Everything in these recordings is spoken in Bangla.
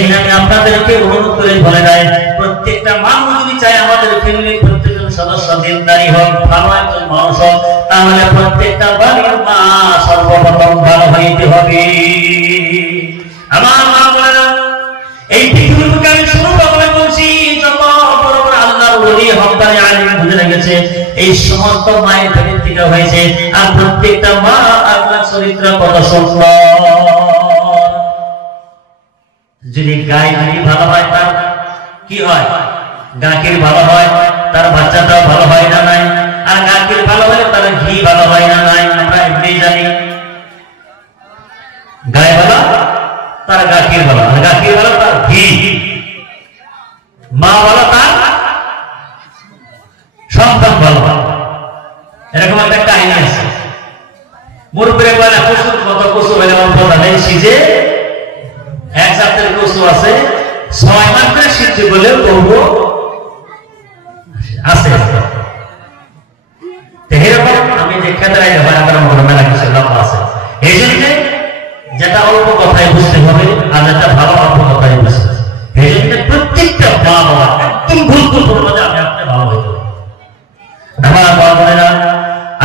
জন্য আমি আপনাদেরকে অনুরোধ করে বলে যাই, প্রত্যেকটা মানুষ যদি চায় আমাদের ফ্যামিলির প্রত্যেকজন সদস্য দিনদারি হোক, ভালো একজন মানুষ হোক, তাহলে প্রত্যেকটা বাড়ির মা সর্বপ্রথম ভালো হইতে হবে। আমার মা বলে না, এই পৃথিবীকে আমি শুরু করে বলছি, যত বড় বড় আল্লাহর ওলি হক্কানি আলিম বুঝে রেখেছে, এই সমস্ত মায়ের পেট থেকে হয়েছে। আর প্রত্যেকটা মা আপনার চরিত্র কত সুন্দর। যদি গায়ে যদি ভালো হয়, তার কি হয়? গাখির ভালো হয়, তার বাচ্চাটাও ভালো হয় না নাই? আর গাখির ভালো হলে তার ঘি ভালো হয় না নাই? আমরা এমনি জানি, গায়ে ভালো তার গাখির ভালো, আর গাখির ভালো তার ঘি, মা ভালো তার সন্তান ভালো। এরকম একটা কাহিনী আছে। মুরব্বীরা বলে কচুর মতো কচু হলে অল্প দামে সিজে, এক জাতের কচু আছে 6 মাস ধরে সিদ্ধ করলেও তবু আছে। এরকম আমি যে খেতে মেলা কিছু লম্বা আছে, এই জন্য যেটা অল্প কথায় বুঝতে হবে আর যেটা ভালো অল্প কথায় বুঝতে হবে। এই জন্য প্রত্যেকটা মা বাবা একদম গুরুত্বপূর্ণ যে আমি আপনি ভালো হইতে হবে।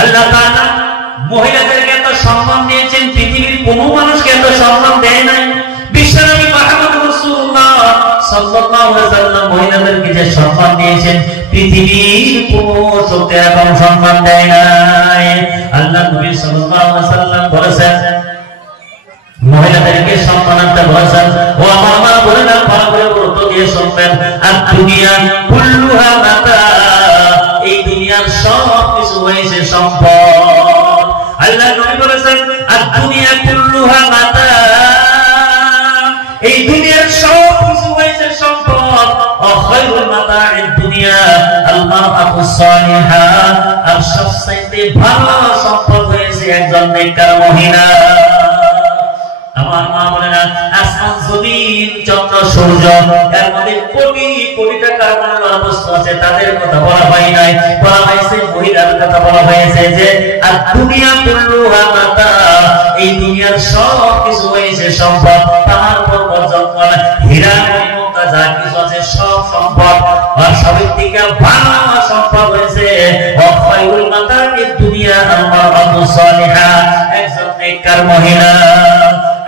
আল্লাহ তাআলা মহিলাদেরকে এত সম্মান দিয়েছেন, পৃথিবীর কোন মানুষকে এত সম্মান দেয় নাই। বিশ্বনবী মুহাম্মদ রাসূলুল্লাহ সাল্লাল্লাহু আলাইহি ওয়াসাল্লাম মহিলাদেরকে যে সম্মান দিয়েছেন, পৃথিবীর কোন শক্তি এরকম সম্মান দেয় নাই। আল্লাহ নবী সাল্লাল্লাহু আলাইহি ওয়াসাল্লাম বলেছেন, মহিলাদেরকে সম্মানার্থে বলেছেন, ও আমার মা বলে না, ভালো করে গুরুত্ব দিয়ে শুনবেন, আর দুনিয়া কুল্লুহা মাতা, এই দুনিয়ার সব কিছু হয়েছে সম্পদ। আল্লাহ নবী বলেছেন, আর দুনিয়া কুল্লুহা মাতা, এই দুনিয়ার সব কিছু হয়েছে সম্পদ। খায়রুল মাতা'id দুনিয়া আল মারআতুস সালিহা, আর সবচেয়ে ভালো সম্পদ হয়েছে একজন নেককার মহিলা। আমার মা বলে না, আসমান জমিন চন্দ্র সূর্য এর মধ্যে কোটি কোটি টাকার মূল্যবান বস্তু আছে, তাদের কথা বলা হয় নাই, বলা হয়েছে মহিলার কথা বলা হয়েছে। যে আর দুনিয়া কুল্লুহা মাতা, এই দুনিয়ার সব কিছু হয়েছে সম্পদ। পাহাড় পর্বত জঙ্গল হীরা মুক্তা যা কিছু আছে সব সম্পদ, আর সবের থেকে ভালো সম্পদ হয়েছে খায়রুল মাতা'id দুনিয়া আল মারআতুস সালিহা, একজন নেককার মহিলা।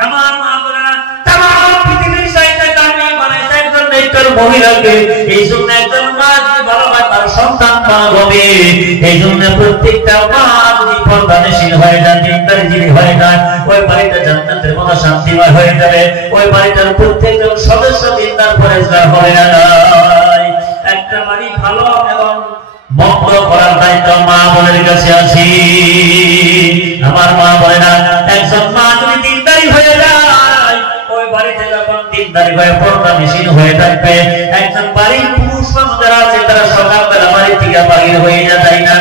আমার মা বলে না, তামাম পৃথিবীর চাইতে দামি বানাইছে একজন নেককার মহিলাকে। এই জন্য একজন মা যদি ভালো হয়, তার সন্তান ভালো হবে। এই জন্য প্রত্যেকটা মা যদি পর্দানশীল হয়ে যায়, দিনদারি হয়ে যায়, ওই বাড়িটা জান্নাতের মতো শান্তিময় হয়ে যাবে। ওই বাড়িটার প্রত্যেকজন সদস্য দিনদার পরেজগার হবে না। একটা বাড়ি ভালো এবং মন্দ করার দায়িত্ব মা বোনের কাছে আছে। আমার মা বলে না, একজন মা যদি দিনদারি হয়ে যায়, ওই বাড়িতে যখন দিনদারি হয়ে পর্দানশীল হয়ে থাকবে, একজন বাড়ির পুরুষ মানুষ যারা আছে তারা সকালবেলা বাড়ি থেকে বাহির হয়ে যায় না।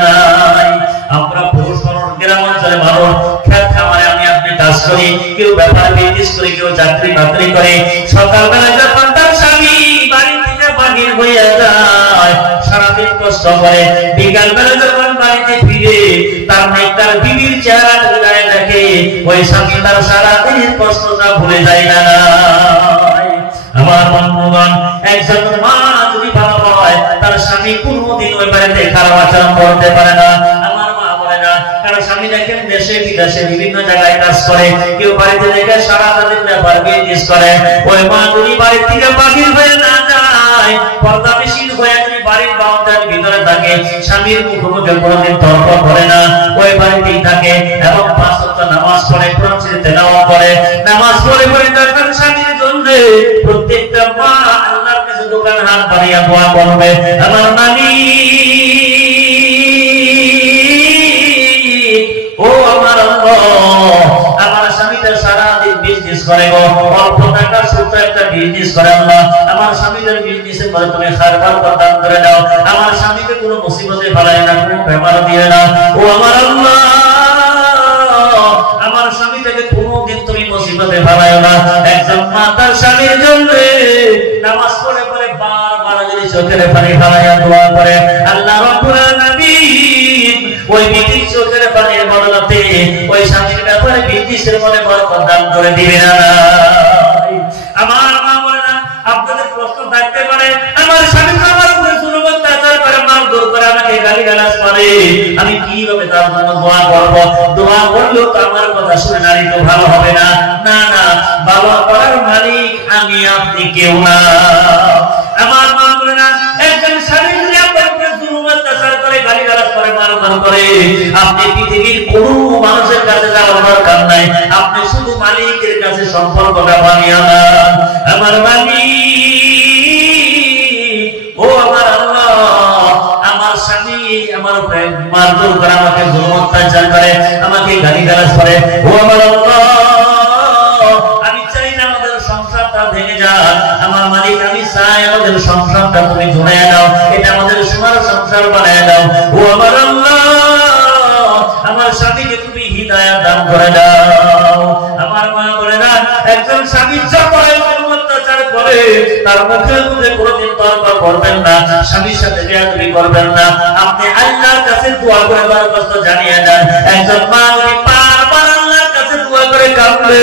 আমরা পুরুষ মানুষ, গ্রাম অঞ্চলে মানুষ, খেত খামারে আমি আপনি কাজ করি, কেউ ব্যাপার বিজনেস করে, কেউ চাকরি বাকরি করে, সকালবেলা যখন তার স্বামী বাড়ি থেকে বাহির হয়ে যায়, সারাদিন কষ্ট করে, বিকাল বেলা যখন বাড়িতে ফিরে তার নেককার বিবির চেহারা গায়ে দেখে, ওই স্বামী তার সারাদিনের কষ্টটা ভুলে যায় না। আমার বন্ধুগণ, একজন মা যদি ভালো হয়, তার স্বামী কোনদিন ওই বাড়িতে খারাপ আচরণ করতে পারে না। আমার মা বলে না, কারণ স্বামী দেখেন দেশে বিদেশে বিভিন্ন জায়গায় কাজ করে, কেউ বাড়িতে দেখে সারাদিন ব্যাপার বিজনেস করে, ওই মা যদি বাড়ি থেকে বাহির হয়ে না যায়, পর্দানশীল হয়ে যদি বাড়ির বাউন্ডারির ভিতরে থাকে, স্বামীর মুখোমুখি কোনোদিন তর্ক করে না, ওই বাড়িতেই থাকে এবং 5 ওয়াক্ত নামাজ পড়ে, কোরআন শরীফ তেলাওয়াত করে, নামাজ পড়ে তার স্বামীর জন্য প্রত্যেকটা মা আল্লাহর কাছে দোকান হাত বাড়িয়ে দোয়া করবে, আমার মালিক, ও আমার আল্লাহ, আমার স্বামীটা সারাদিন বিজনেস করে গো, অল্প টাকার ছোট একটা বিজনেস করে, আল্লাহ আমার স্বামীদের বিজনেসের পরে তুমি খারবার প্রদান করে দাও, আমার স্বামীকে কোনো মুসিবতে ফেলায় না, কোনো ব্যাপার দিয়ে না, ও আমার আল্লাহ, আমার স্বামীটাকে কোনোদিন তুমি মুসিবতে ফেলায় না। একজন মা তার স্বামীর জন্য নামাজ পড়ে পড়ে বারবার যদি চোখের পানি ফেলাইয়া দোয়া করে, আল্লাহ রাব্বুল আলামিন ওই বিবির চোখের পানির বদলাতে ওই স্বামীর ব্যাপারে বিজনেসের মনে বরকত দান করে দিবেন না। আমার মা বলে না, তার জন্য দোয়া করব। দোয়া করলেও তো আমার কথা শুনে নারী তো ভালো হবে না। না না, ভালো করার মালিক আমি আপনি কেউ না। আমার মা বলে না, একজন স্বামী যদি আপনার উপরে জুলুম অত্যাচার করে, গালিগালাজ করে, মারধর করে, আপনি পৃথিবীর কোন মানুষের কাছে যাওয়ার দরকার নাই, আপনি শুধু মালিকের কাছে সম্পর্কটা বানিয়ে আনান। আমার মালিক, ও আমার আল্লাহ, আমার স্বামী আমার উপরে মারধর করে, আমাকে জুলুম অত্যাচার করে, আমাকে গালিগালাজ করে, ও আমার আল্লাহ, আমি চাই না আমাদের সংসারটা ভেঙে যাক। আমার মালিক, আমি চাই আমাদের সংসারটা তুমি জুড়ে দাও, এটা আমাদের সোনার সংসার বানায় দাও। ও আমার আল্লাহ, আমার স্বামীকে তুমি হিদায়াত দান করে দাও। আমার মা বলে না, একজন স্বামী অত্যাচার করে তার মুখের মধ্যে কোনোদিন তর্ক করবেন না, স্বামীর সাথে বেয়াদবি করবেন না, আপনি আল্লাহর কাছে দোয়া করে দরখাস্ত জানিয়ে দেন। একজন মা যদি বারবার আল্লাহর কাছে দোয়া করে কাঁদবে,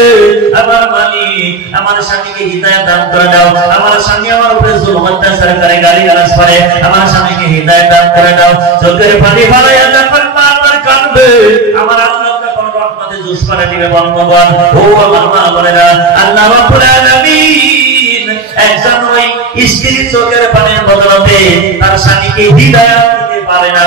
আমার মালিক আমার স্বামীকে হিদায়াত দান করে দাও, আমার স্বামী আমার উপরে জুলুম অত্যাচার করে, গালিগালাজ করে, আমার স্বামীকে হিদায়াত দান করে দাও। চোখের পানি ফেলাইয়া যখন বারবার কাঁদবে, আমার আল্লাহ তখন রহমতে জুস করে দিবে। বন্ধুগণ, ও আমার মা বলে না, আল্লাহ রাব্বুল আলামিন একজন ওই স্ত্রীর চোখের পানির বদলতে তার স্বামীকে হিদায়াত দিতে পারে না।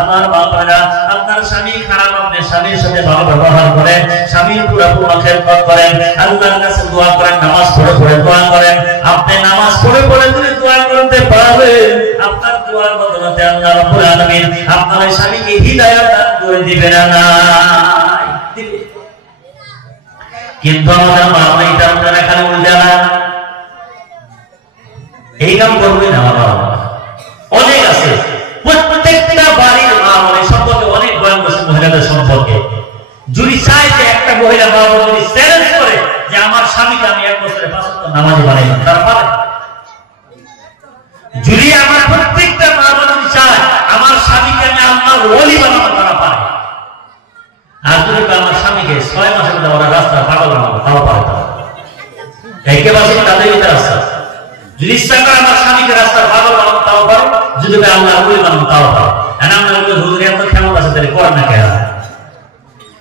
আমার মা বলে না, আপনার স্বামী খারাপ, আপনি স্বামীর সাথে ভালো ব্যবহার করেন, স্বামীর পুরোপুরি খেদমত করেন, আল্লাহর কাছে দোয়া করেন, নামাজ পড়ে পড়ে দোয়া করেন। আপনি নামাজ পড়ে পড়ে যদি দোয়া করতে পারবেন, আপনার দোয়ার বদলতে আল্লাহ রাব্বুল আলামিন আপনার স্বামীকে হিদায়াত দান করে দিবেন না। কিন্তু আমাদের মা এটা আপনারা এখানে উল্টা না, এই কাম করবে না। আমার অনেক আছে, প্রত্যেকটা বাড়ির মা মানে সম্পর্কে অনেক বয়ান করছে মহিলাদের সম্পর্কে। যদি চাই যে একটা মহিলা মা যদি চ্যালেঞ্জ করে যে আমার স্বামীকে আমি 1 বছরে 5 ওয়াক্ত নামাজ বানাই, তারা পারে। যদি আমার প্রত্যেকটা মা যদি চায় আমার স্বামীকে আমি আল্লাহর ওলি বানাবো, তারা পারে। আর যদি আমার স্বামীকে 6 মাসের মধ্যে ওরা রাস্তা পাগল বানাবো, তাও পারে। তারা একেবারে তাদের ভিতরে রাস্তা, যদি ইচ্ছা করে আমার স্বামীকে রাস্তা পাগল বানাবো, তাও পারে। যদি আল্লাহর ওলি বানাবো, তাও পারে। আমরা হুজুরের এত ক্ষমতা আছে, তাহলে করেন না কেন?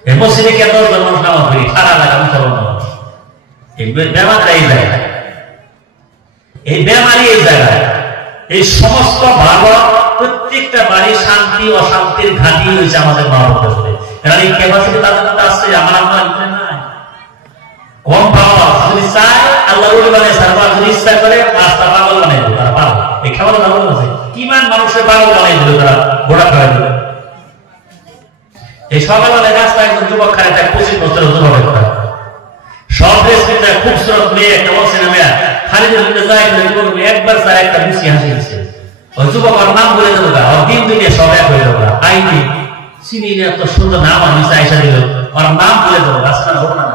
এই মসজিদে কে 10 জন মানুষ নামাজ পড়ি, সারা এলাকা মুসলমান। এই বেমারটা এই জায়গায়, এই বেমারি এই জায়গায়। এই সমস্ত ভালো প্রত্যেকটা বাড়ি শান্তি অশান্তির ঘাঁটি হয়েছে আমাদের মা বাবা। কারণ এই ক্যাপাসিটি তাদের মধ্যে আসছে, আমার আপনার নাই। কম পাওয়া যদি চায় আল্লাহ বানায় সারবার, যদি ইচ্ছা করে রাস্তা পাগল বানাই দিল, তারা পাগল। এই খাবার পাগল আছে, কিমান মানুষের পাগল বানাই দিল, তারা গোড়া খাওয়াই দিল। এই সকালবেলায় রাস্তায় একজন যুবক খায়, 25 বছরের যুবক, সব রেসিপিটা খুব সুরত মেয়ে, একটা অক্সিজেন মেয়ে খালি যায়, যুবক একবার তার একটা মুসি হাসি দিচ্ছে। ওই যুবক ওর নাম বলে দেবো, ওর দিন দিনে সব এক হয়ে যাবো। আইনি চিনি এত সুন্দর নাম আমি আইসা দিল, ওর নাম বলে দেবো, রাস্তা হোক না।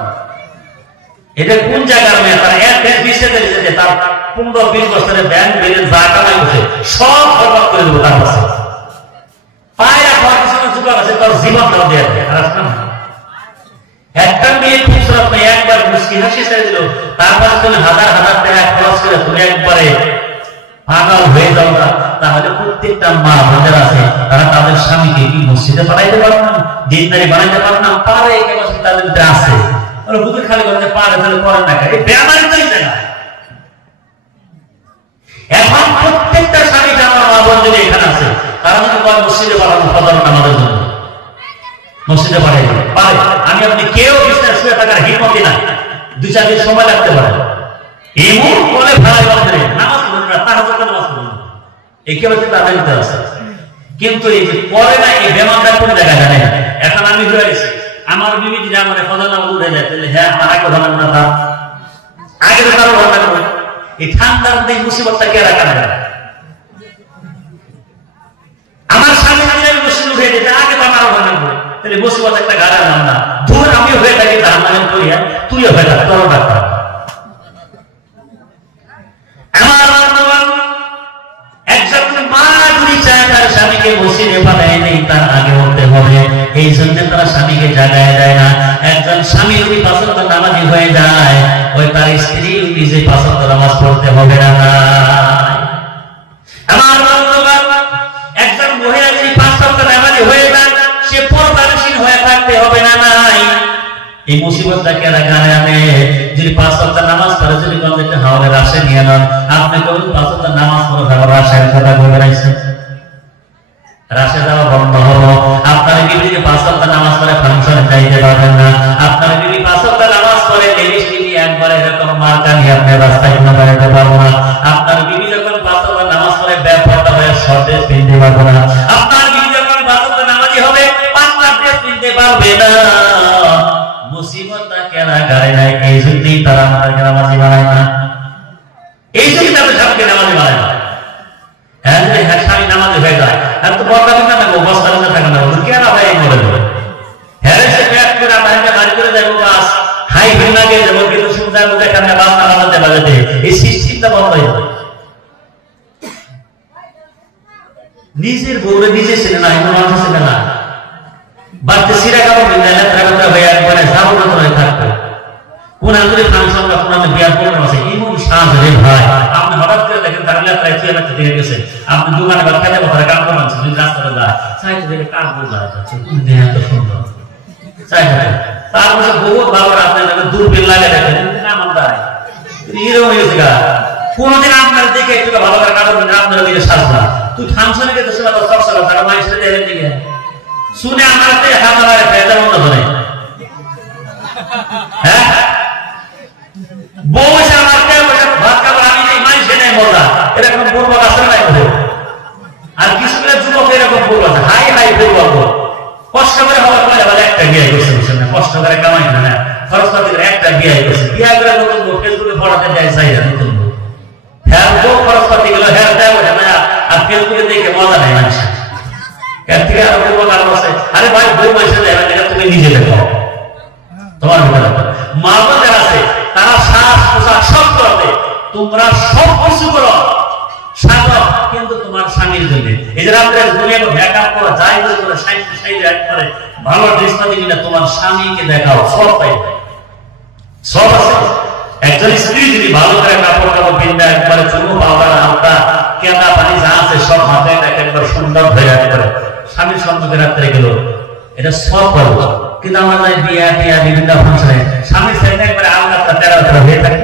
এটা কোন জায়গার মেয়ে? তার এক বিশ্বে দিয়েছে, তার 15-20 বছরের ব্যাংক বেড়ে যা কামাই করছে সব বরবাদ করে দেবো তার কাছে। পায়রা খাওয়ার কিছু যুবক আছে, তার জীবনটাও দেওয়া যায়। একটা মেয়ে খুব সুরত মেয়ে একবার মুসকি হাসি ছেড়ে দিল, তারপর তুমি হাজার হাজার টাকা খরচ করে তুমি একবারে পাগল হয়ে যাও না। তাহলে প্রত্যেকটা মা বোনের আছে, তারা তাদের স্বামীকে কি মসজিদে বানাইতে পারে না, দিনদারি বানাইতে পারে না? পারে, তাদের মধ্যে আছে। বুকে খালি করতে পারে, তাহলে করেন না কেন? বেমারি তো না। এখন প্রত্যেকটা স্বামীকে আমার মা বোন যদি এখানে আছে, তারা যদি বলে মসজিদে পাঠানো ফজর নামাজের জন্য, মসজিদে পাঠাই পারে। আমি আপনি কেউ বিছানায় শুয়ে থাকার হিম্মতই নাই, 2-4 দিন সময় লাগতে পারে। এমন বলে ভাড়াই বন্ধে নামাজ পড়বেন না, তাহাজ্জুদ নামাজ পড়বেন, একেবারে তাদের ভিতরে আছে। কিন্তু এই যে করে না, এই বেমানটা কোন জায়গায় জানে না। এখন আমি হয়ে গেছি, আমার বিবি যদি আমার ফজর নামাজ উঠে যায়, তাহলে হ্যাঁ আমার আগে ধরেন না, তার আগে তো তারও ঘটনা করবে। এই ঠান্ডার মধ্যে মুসিবতটা কে রাখা না? আমার স্বামী মসজিদ উঠে যেতে আগে তো আমারও ঘটনা করবে, তাহলে মুসিবত একটা গাড়া নাম না। ধর আমিও হয়ে থাকি তার নামে করিয়া, তুইও হয়ে থাক, তোর ডাক্তার। স্বামীকে মসজিদে পাঠায় নেই, তার আগে উঠতে হবে। এই জন্য তারা স্বামীকে জাগায় দেয় না। একজন স্বামী যদি 5 ওয়াক্ত নামাজি হয়ে যায়, ওই তার স্ত্রী নিজে 5 ওয়াক্ত নামাজ পড়তে হবে না। আমার একজন মহিলা যদি 5 ওয়াক্ত নামাজি হয়ে যায়, এই মুসিবতটা কেরা গানে আনে? যদি 5 ওয়াক্ত নামাজ পড়ে যদি গন্ধে হাওড়ে রাশে নিয়ে নেন, আপনি কেবল 5 ওয়াক্ত নামাজ পড়ে তারপর রাশের কথা বলে রাখছেন, রাশে যাওয়া বন্ধ হলো। আপনার বিবি 5 ওয়াক্ত নামাজ পড়ে ফাংশনে যাইতে পারবেন না, আপনার বিবি 5 ওয়াক্ত নামাজ পড়ে লেডিস টিভি একবার এরকম মার্কা নিয়ে আপনি রাস্তায় না বেরোতে পারবো না। আপনার বিবি যখন 5 ওয়াক্ত নামাজ পড়ে ব্যাপারটা হয়ে শর্টে পিনতে পারবো না। আপনার বিবি যখন 5 ওয়াক্ত নামাজি হবে পাতলা ড্রেস পিনতে পারবে না। মুসিবতটা কেন গাড়ি নাই? এই জন্যই তারা আমাদেরকে নামাজি বানায় না, এই জন্যই তাদের স্বামীকে নামাজি বানায় না। হ্যাঁ যদি হ্যাঁ স্বামী নামাজি হয়ে যায় আর তো বড় কথা না, অবস্থা থাকে না, কেন ভাই মনে করে হ্যাঁ সে ব্যাগ করে আমাকে বাড়ি করে যাবো, বাস হাই ভেঙা গিয়ে যাবো, কিন্তু শুনতে হবে এখানে বাস না বাজাতে বাজাতে এই সিস্টেমটা বন্ধ হয়ে যাবে। নিজের বউরে নিজে ছিলেন না, এমন মানুষ ছিলেন না, বাড়িতে সিরা কাপড় বিন্দায় থাকতে হবে, একবারে সাবধান হয়ে থাকবে। কোন আন্দোলন ফাংশন বা কোন বিয়ার প্রোগ্রাম আছে, এমন সাজ রে ভাই, আপনি হঠাৎ করে দেখেন তাহলে প্রায় 6 লাখ দিয়ে গেছে, আপনি দোকানে বা খেতে বসে কাম করবেন, যদি রাস্তাটা যায় সাইড থেকে কাম করে যাচ্ছে, দেহ তো সুন্দর সাইড তারপরে বহুত বাবার আপনার দূরবীন লাগে দেখেন না, আমার দায় হিরো হয়ে গেছে গা। কোনদিন আপনার দিকে একটু ভালো করে কাপড় আপনার দিকে সাজবা, তুই ফাংশনে গেছে সেটা তো সব সারা তারা মানুষের দেহের দিকে শুনে আমার হামারে ফেলে মনে ধরে হ্যাঁ বউ এসে আমার ভাত খাবার আমি নেই মানুষে নেই মজা, এরকম পূর্ব আসলে নাই বলে। আর কিছু যুবক এরকম পূর্ব আছে, হাই হাই পূর্ব কষ্ট করে হওয়ার পরে আবার একটা বিয়ে করছে, বুঝছেন না, কষ্ট করে কামাই না খরচ পাতি করে একটা বিয়ে করছে, বিয়ে করে নতুন বউ ফেসবুকে পড়াতে যায় চাই না, নতুন বউ হ্যাঁ বউ খরচ পাতি গুলো হ্যাঁ দেয় বলে না, আর ফেসবুকে দেখে মজা নেই মানুষ। এর থেকে আরো বউ কারণ আছে, আরে ভাই বউ বসে দেয় এটা তুমি নিজে দেখো, তোমার ভিতরে মা বোনের আছে তারা শ্বাস প্রশ্বাস সব করবে, তোমরা সব কিছু করো সাজো, কিন্তু তোমার স্বামীর জন্য। এই যে রাত্রে দুনিয়া মেকআপ করা যায় করে করে ভালো ড্রেস পাতি কিনা তোমার স্বামীকে দেখাও, সব পাইবে, সব আছে। একজন স্ত্রী যদি ভালো করে কাপড় কাপড় পিনবে, একবারে চুমু পাউডার হালকা কেনা পানি যা আছে সব মাথায় দেখে একবার সুন্দর হয়ে একবারে স্বামীর সম্মুখে রাত্রে গেল, এটা সব করবো। কিন্তু আমাদের বিয়া টিয়া বিভিন্ন ফাংশনে স্বামীর সাইডে একবারে আলগা তেরা তেরা হয়ে থাকে,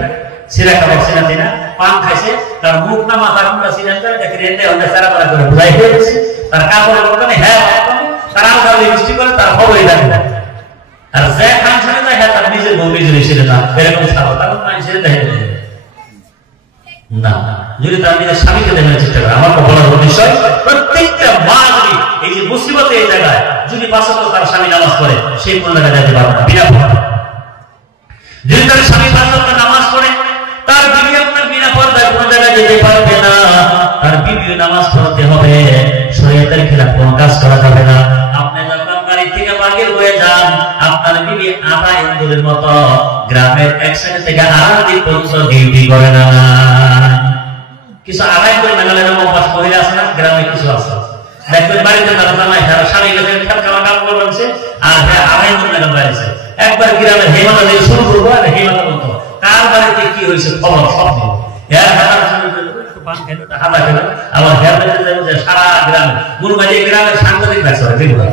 সিরা কাপড় সিনা দিনা পান খাইছে, তার মুখ না মাথা কোনটা সিনা করে দেখে রেতে অনেক তেরা তেরা করে বুঝাই হয়ে গেছে, তার কাপড়ের মতনে হ্যাঁ তার আলগা লিপস্টিক করে তার খবর হয়ে থাকে। আর যে ফাংশনে যায় হ্যাঁ তার নিজের বউ নিজের ছেলে না, এরকম ছাড়ো তখন মানুষের দেখে না। যদি তার নিজের স্বামীকে দেখার চেষ্টা করে, আমার বলার বিষয় প্রত্যেকটা মা যদি এই যে মুসিবতে এই জায়গায় যদি 5 ওয়াক্ত তার স্বামী নামাজ পড়ে, সেই কোন জায়গায় যেতে পারবে না বিনা পর্দা। যদি তার স্বামী 5 ওয়াক্ত নামাজ পড়ে, তার বিবি আপনার বিনা পর্দায় কোন জায়গায় যেতে পারবে না। তার বিবিও নামাজ পড়তে হবে, শরীয়তের খেলাফ কোন কাজ করা যাবে না। আপনি যখন বাড়ি থেকে বাহির হয়ে যান, আপনার বিবি আধা ইন্দুরের মতো গ্রামের এক সাইড থেকে আরেক দিক পর্যন্ত ডিউটি করে না। কিছু আদায় করে না গেলে অভ্যাস মহিলা আছে না, গ্রামে কিছু আছে দেখবেন বাড়িতে তারা জানাই স্বামী গেছে কাম করছে আর আদায় করে না বাড়িছে, একবার গ্রামের হেমাতা দিয়ে শুরু করবো আর হেমাতা বলতো কার বাড়িতে কি হয়েছে খবর সব নেই, আবার সারা গ্রামে মুরমাঝি গ্রামের সাংবাদিক ব্যবসা যেগুলো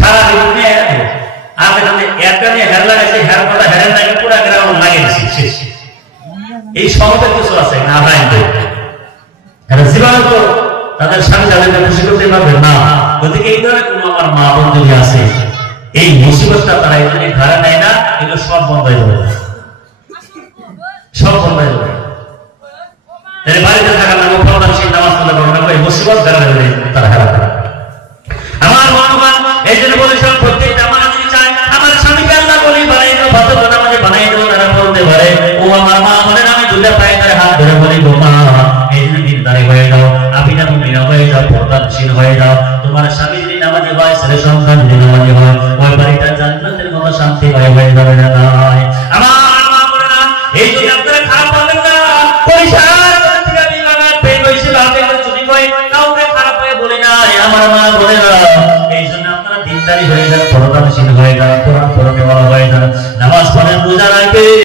সারা জীবনে আর এখানে একটা নিয়ে হের লাগাইছে, হের কথা হেরের লাগে পুরা গ্রাম লাগিয়েছে শেষ। এই সমাজের কিছু আছে না জীবনে তো তাদের স্বামী তাদেরকে খুশি করতে পারবে না। গতিকে এই ধরনের কোন আমার মা বোন যদি আছে, এই মুসিবতটা তারা এই জন্য ঘরে নেয় না, এগুলো সব বন্ধ হয়ে যাবে, সব বন্ধ হয়ে যাবে। বাড়িতে থাকা না সেই নামাজ পড়তে পারবে না, এই মুসিবত তারা হেরা করে। আমার মহান এই জন্য বলেছিলাম প্রত্যেকটা মা যদি চায় আমার স্বামীকে আল্লাহ বলি বানাই দেবো, ভাত নামাজে বানাই দেবো, তারা বলতে পারে ও আমার মা বলেন আমি দুটা পায়ে তার হাত ধরে বলি গো মা এই জন্য দিনদারি হয়ে যাও, আবিনা মুমিনা হয়ে যাও, পর্দানশীল হয়ে যাও। তোমার স্বামী যদি নামাজে হয়, ছেলে সন্তান